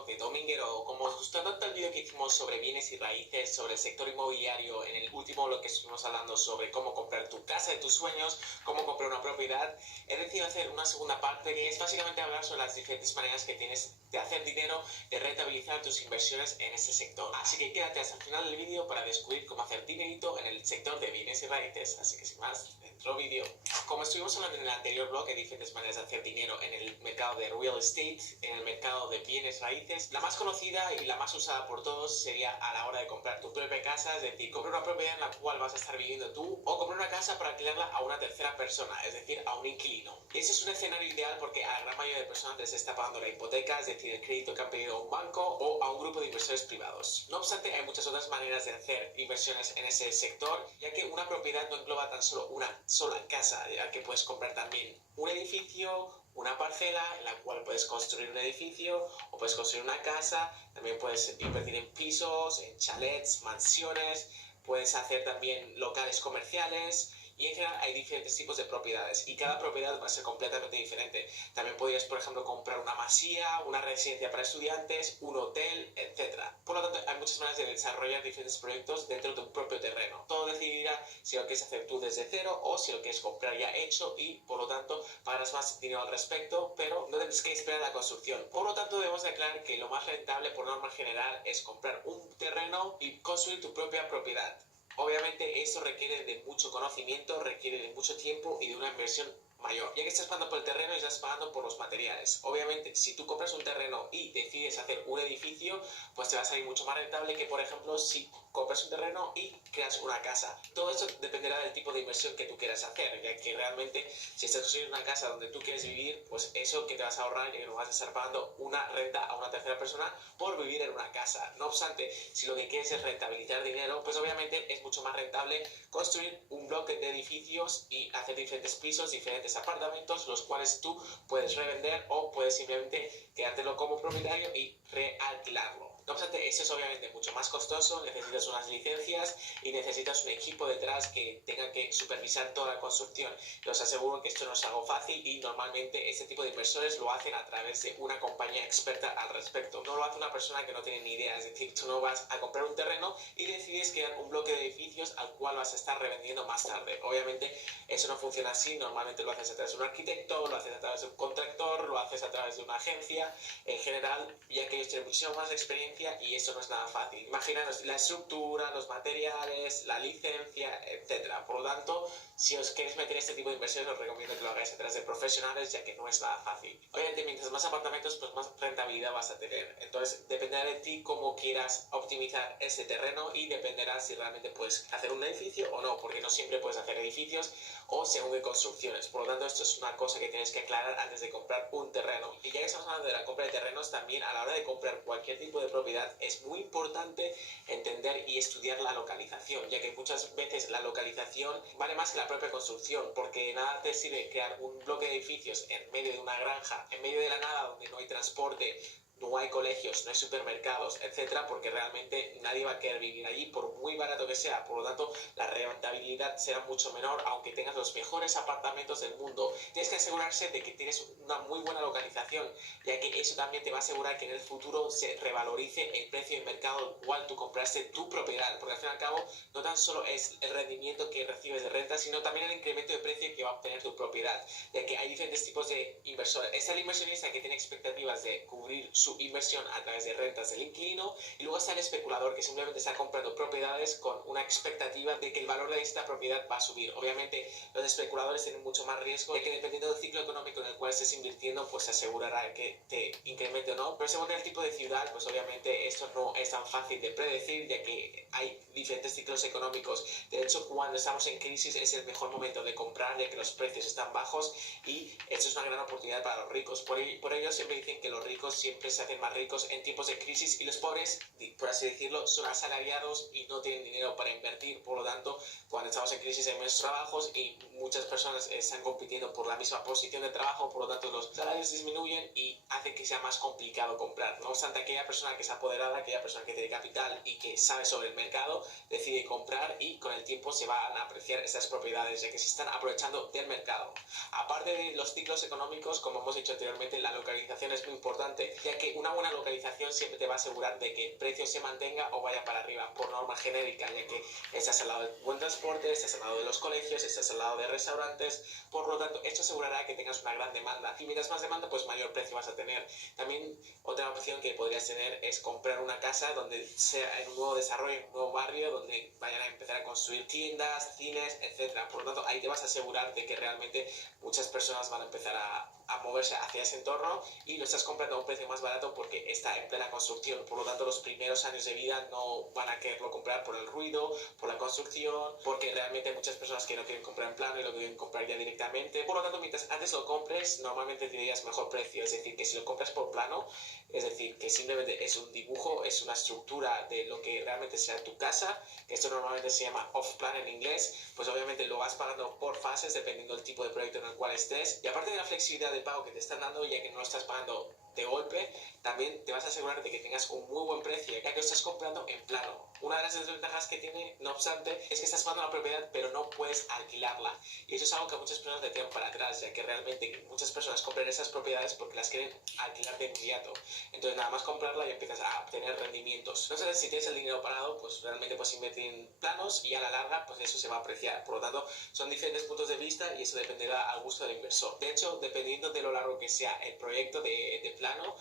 blog de Dominguero. Como os gustó tanto el vídeo que hicimos sobre bienes y raíces, sobre el sector inmobiliario, en el último blog que estuvimos hablando sobre cómo comprar tu casa de tus sueños, cómo comprar una propiedad, he decidido hacer una segunda parte que es básicamente hablar sobre las diferentes maneras que tienes de hacer dinero, de rentabilizar tus inversiones en este sector. Así que quédate hasta el final del vídeo para descubrir cómo hacer dinerito en el sector de bienes y raíces. Así que sin más, dentro vídeo. Como estuvimos hablando en el anterior blog, hay diferentes maneras de hacer dinero en el mercado de real estate, en el mercado de bienes raíces. La más conocida y la más usada por todos sería a la hora de comprar tu propia casa, es decir, comprar una propiedad en la cual vas a estar viviendo tú, o comprar una casa para alquilarla a una tercera persona, es decir, a un inquilino. Ese es un escenario ideal porque a la gran mayoría de personas les está pagando la hipoteca, es decir, el crédito que han pedido a un banco o a un grupo de inversores privados. No obstante, hay muchas otras maneras de hacer inversiones en ese sector, ya que una propiedad no engloba tan solo una sola casa, ya que puedes comprar también un edificio, una parcela en la cual puedes construir un edificio o puedes construir una casa. También puedes invertir en pisos, en chalets, mansiones, puedes hacer también locales comerciales. Y en general hay diferentes tipos de propiedades y cada propiedad va a ser completamente diferente. También podrías, por ejemplo, comprar una masía, una residencia para estudiantes, un hotel, etc. Por lo tanto, hay muchas maneras de desarrollar diferentes proyectos dentro de un propio terreno. Todo decidirá si lo quieres hacer tú desde cero o si lo quieres comprar ya hecho y, por lo tanto, pagarás más dinero al respecto, pero no tienes que esperar a la construcción. Por lo tanto, debemos declarar que lo más rentable, por norma general, es comprar un terreno y construir tu propia propiedad. Obviamente eso requiere de mucho conocimiento, requiere de mucho tiempo y de una inversión mayor, ya que estás pagando por el terreno y estás pagando por los materiales. Obviamente, si tú compras un terreno y decides hacer un edificio, pues te va a salir mucho más rentable que, por ejemplo, si compras un terreno y creas una casa. Todo esto dependerá del tipo de inversión que tú quieras hacer, ya que realmente si estás construyendo una casa donde tú quieres vivir, pues eso que te vas a ahorrar, ya que no vas a estar pagando una renta a una tercera persona por vivir en una casa. No obstante, si lo que quieres es rentabilizar dinero, pues obviamente es mucho más rentable construir un bloque de edificios y hacer diferentes pisos, diferentes apartamentos, los cuales tú puedes revender o puedes simplemente quedártelo como propietario y realquilarlo. No obstante, eso es obviamente mucho más costoso, necesitas unas licencias y necesitas un equipo detrás que tenga que supervisar toda la construcción. Os aseguro que esto no es algo fácil y normalmente este tipo de inversores lo hacen a través de una compañía experta al respecto. No lo hace una persona que no tiene ni idea, es decir, tú no vas a comprar un terreno y decides crear un bloque de edificios al cual vas a estar revendiendo más tarde. Obviamente eso no funciona así, normalmente lo haces a través de un arquitecto, lo haces a través de un contractor, lo haces a través de una agencia, en general, ya que ellos tienen muchísima más experiencia y eso no es nada fácil. Imaginaos la estructura, los materiales, la licencia, etc. Por lo tanto, si os queréis meter en este tipo de inversiones, os recomiendo que lo hagáis a través de profesionales, ya que no es nada fácil. Obviamente, mientras más apartamentos, pues más rentabilidad vas a tener. Entonces, dependerá de ti cómo quieras optimizar ese terreno y dependerá si realmente puedes hacer un edificio o no, porque no siempre puedes hacer edificios o según de construcciones. Por lo tanto, esto es una cosa que tienes que aclarar antes de comprar un terreno. Y ya que estamos hablando de la compra de terrenos, también a la hora de comprar cualquier tipo de propiedad es muy importante entender y estudiar la localización, ya que muchas veces la localización vale más que la propia construcción, porque nada te sirve crear un bloque de edificios en medio de una granja, en medio de la nada donde no hay transporte, no hay colegios, no hay supermercados, etcétera, porque realmente nadie va a querer vivir allí por muy barato que sea. Por lo tanto, la rentabilidad será mucho menor, aunque tengas los mejores apartamentos del mundo. Tienes que asegurarse de que tienes una muy buena localización, ya que eso también te va a asegurar que en el futuro se revalorice el precio de mercado al cual tú compraste tu propiedad, porque al fin y al cabo no tan solo es el rendimiento que recibes de renta, sino también el incremento de precio que va a obtener tu propiedad, ya que hay diferentes tipos de inversores. Está el inversionista que tiene expectativas de cubrir su inversión a través de rentas del inquilino, y luego está el especulador que simplemente está comprando propiedades con una expectativa de que el valor de esta propiedad va a subir. Obviamente los especuladores tienen mucho más riesgo, ya que dependiendo del ciclo económico en el cual estés invirtiendo, pues se asegurará que te incremente o no. Pero según el tipo de ciudad, pues obviamente esto no es tan fácil de predecir, ya que hay diferentes ciclos económicos. De hecho, cuando estamos en crisis es el mejor momento de comprar, ya que los precios están bajos y esto es una gran oportunidad para los ricos. Por ello siempre dicen que los ricos siempre se hacen más ricos en tiempos de crisis y los pobres, por así decirlo, son asalariados y no tienen dinero para invertir. Por lo tanto, cuando estamos en crisis hay menos trabajos y muchas personas están compitiendo por la misma posición de trabajo, por lo tanto los salarios disminuyen y hace que sea más complicado comprar. No obstante, aquella persona que es apoderada, aquella persona que tiene capital y que sabe sobre el mercado, decide comprar y con el tiempo se van a apreciar estas propiedades, ya que se están aprovechando del mercado. Aparte de los ciclos económicos, como hemos dicho anteriormente, la localización es muy importante, ya que que una buena localización siempre te va a asegurar de que el precio se mantenga o vaya para arriba por norma genérica, ya que estás al lado del buen transporte, estás al lado de los colegios, estás al lado de restaurantes. Por lo tanto, esto asegurará que tengas una gran demanda, y mientras más demanda, pues mayor precio vas a tener. También otra opción que podrías tener es comprar una casa donde sea en un nuevo desarrollo, en un nuevo barrio, donde vayan a empezar a construir tiendas, cines, etcétera. Por lo tanto, ahí te vas a asegurar de que realmente muchas personas van a empezar a moverse hacia ese entorno, y lo estás comprando a un precio más barato porque está en plena construcción. Por lo tanto, los primeros años de vida no van a quererlo comprar por el ruido, por la construcción, porque realmente hay muchas personas que no quieren comprar en plano y lo quieren comprar ya directamente. Por lo tanto, mientras antes lo compres, normalmente tendrías mejor precio. Es decir, que si lo compras por plano, es decir, que simplemente es un dibujo, es una estructura de lo que realmente será tu casa, que esto normalmente se llama off-plan en inglés, pues obviamente lo vas pagando por fases dependiendo del tipo de proyecto en el cual estés. Y aparte de la flexibilidad de pago que te están dando, ya que no lo estás pagando de golpe, también te vas a asegurar de que tengas un muy buen precio, ya que lo estás comprando en plano. Una de las desventajas que tiene, no obstante, es que estás pagando la propiedad pero no puedes alquilarla, y eso es algo que a muchas personas le tiran para atrás, ya que realmente muchas personas compran esas propiedades porque las quieren alquilar de inmediato. Entonces nada más comprarla y empiezas a obtener rendimientos. No sé, si tienes el dinero parado, pues realmente puedes invertir en planos, y a la larga pues eso se va a apreciar. Por lo tanto, son diferentes puntos de vista y eso dependerá al gusto del inversor. De hecho, dependiendo de lo largo que sea el proyecto de plano,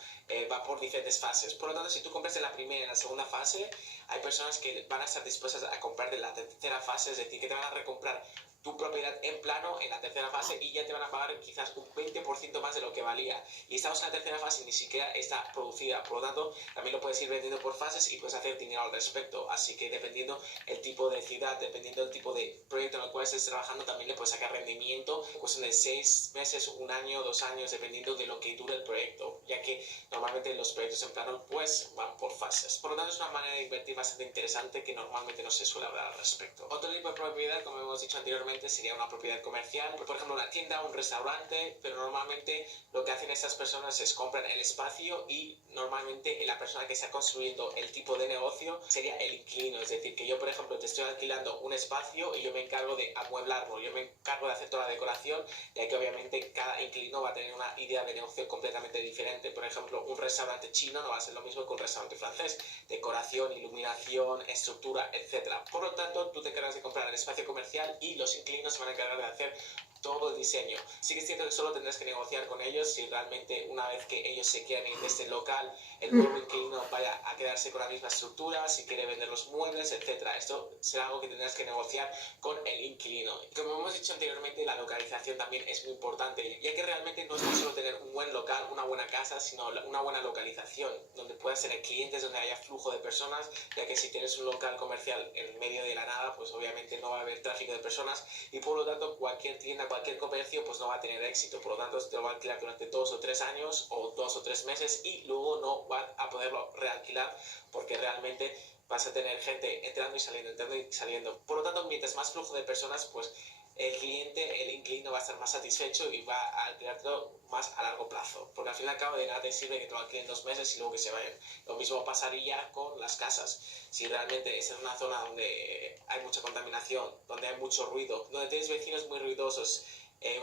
va por diferentes fases. Por lo tanto, si tú compras en la primera y en la segunda fase, hay personas que van a estar dispuestas a comprar de la tercera fase, es decir, que te van a recomprar tu propiedad en plano en la tercera fase y ya te van a pagar quizás un 20% más de lo que valía. Y estamos en la tercera fase y ni siquiera está producida. Por lo tanto, también lo puedes ir vendiendo por fases y puedes hacer dinero al respecto. Así que dependiendo el tipo de ciudad, dependiendo del tipo de proyecto en el cual estés trabajando, también le puedes sacar rendimiento en cuestión de 6 meses, un año, 2 años, dependiendo de lo que dure el proyecto, ya que normalmente los proyectos en plano pues van por fases. Por lo tanto, es una manera de invertir bastante interesante que normalmente no se suele hablar al respecto. Otro tipo de propiedad, como hemos dicho anteriormente, sería una propiedad comercial, por ejemplo una tienda, un restaurante, pero normalmente lo que hacen estas personas es comprar el espacio, y normalmente la persona que está construyendo el tipo de negocio sería el inquilino. Es decir, que yo por ejemplo te estoy alquilando un espacio y yo me encargo de amueblarlo, yo me encargo de hacer toda la decoración, ya que obviamente cada inquilino va a tener una idea de negocio completamente diferente. Por ejemplo, un restaurante chino no va a ser lo mismo que un restaurante francés, decoración, iluminación, estructura, etcétera. Por lo tanto, tú te encargas de comprar el espacio comercial y los inquilinos se van a encargar de hacer todo el diseño. Sí que es cierto que solo tendrás que negociar con ellos si realmente una vez que ellos se quieran ir de este local, el nuevo inquilino vaya a quedarse con la misma estructura, si quiere vender los muebles, etcétera. Esto será algo que tendrás que negociar con el inquilino. Como hemos dicho anteriormente, la localización también es muy importante, ya que realmente no es solo tener un buen local, una buena casa, sino una buena localización, donde puedas tener clientes, donde haya flujo de personas, ya que si tienes un local comercial en medio de la nada, pues obviamente no va a haber tráfico de personas, y por lo tanto cualquier tienda, cualquier comercio pues no va a tener éxito. Por lo tanto, te lo va a alquilar durante 2 o 3 años o 2 o 3 meses y luego no van a poderlo realquilar, porque realmente vas a tener gente entrando y saliendo, entrando y saliendo. Por lo tanto, mientras más flujo de personas, pues el cliente, el inquilino va a estar más satisfecho y va a alquilártelo más a largo plazo, porque al fin y al cabo de nada te sirve que te lo alquilen 2 meses y luego que se vayan. Lo mismo pasaría con las casas. Si realmente es en una zona donde hay mucha contaminación, donde hay mucho ruido, donde tienes vecinos muy ruidosos,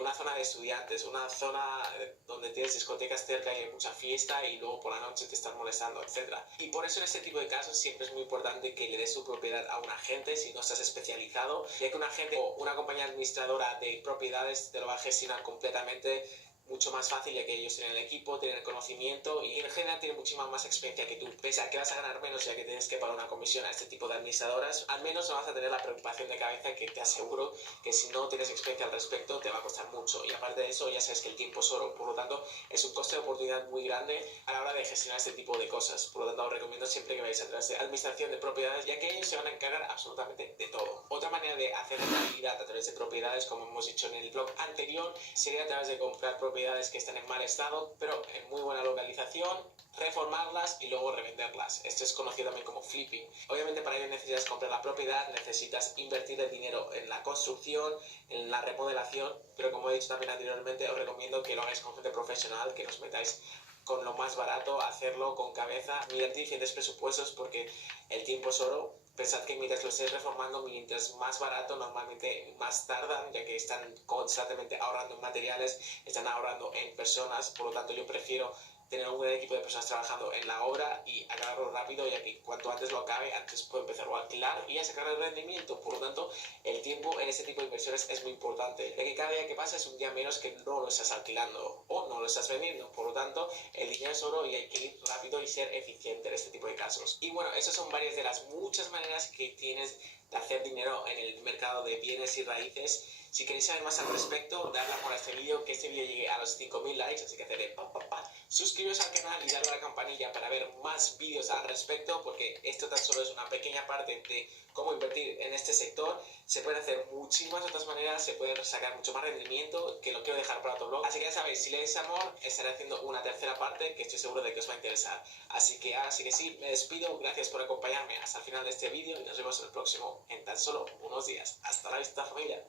una zona de estudiantes, una zona donde tienes discotecas cerca y hay mucha fiesta y luego por la noche te están molestando, etcétera. Y por eso en este tipo de casos siempre es muy importante que le des tu propiedad a un agente si no estás especializado, ya que un agente o una compañía administradora de propiedades te lo va a gestionar completamente mucho más fácil, ya que ellos tienen el equipo, tienen el conocimiento y en general tienen muchísima más experiencia que tú. Pese a que vas a ganar menos ya que tienes que pagar una comisión a este tipo de administradoras, al menos no vas a tener la preocupación de cabeza, que te aseguro que si no tienes experiencia al respecto te va a costar mucho. Y aparte de eso, ya sabes que el tiempo es oro, por lo tanto es un coste de oportunidad muy grande a la hora de gestionar este tipo de cosas. Por lo tanto, os recomiendo siempre que vayáis a través de administración de propiedades, ya que ellos se van a encargar absolutamente de todo. Otra manera de hacer rentabilidad a través de propiedades, como hemos dicho en el blog anterior, sería a través de comprar propiedades que están en mal estado pero en muy buena localización, reformarlas y luego revenderlas. Esto es conocido también como flipping. Obviamente para ello necesitas comprar la propiedad, necesitas invertir el dinero en la construcción, en la remodelación, pero como he dicho también anteriormente, os recomiendo que lo hagáis con gente profesional, que os metáis con lo más barato, hacerlo con cabeza, mirar diferentes presupuestos, porque el tiempo es oro. Pensad que mientras lo estéis reformando, mientras más barato, normalmente más tardan, ya que están constantemente ahorrando en materiales, están ahorrando en personas. Por lo tanto, yo prefiero tener un buen equipo de personas trabajando en la obra y acabarlo rápido, ya que cuanto antes lo acabe, antes puede empezar a alquilar y a sacar el rendimiento. Por lo tanto, el tiempo en este tipo de inversiones es muy importante, ya que cada día que pasa es un día menos que no lo estás alquilando o no lo estás vendiendo. Por lo tanto, el dinero es oro y hay que ir rápido y ser eficiente en este tipo de casos. Y bueno, esas son varias de las muchas maneras que tienes de hacer dinero en el mercado de bienes y raíces. Si queréis saber más al respecto, dadle amor a este vídeo, que este vídeo llegue a los 5000 likes, así que hacedle suscribiros al canal y darle a la campanilla para ver más vídeos al respecto, porque esto tan solo es una pequeña parte de cómo invertir en este sector. Se pueden hacer muchísimas otras maneras, se puede sacar mucho más rendimiento, que lo quiero dejar para otro blog. Así que ya sabéis, si le dais amor, estaré haciendo una tercera parte que estoy seguro de que os va a interesar. Así que sí, me despido, gracias por acompañarme hasta el final de este vídeo y nos vemos en el próximo en tan solo unos días. Hasta la vista, familia.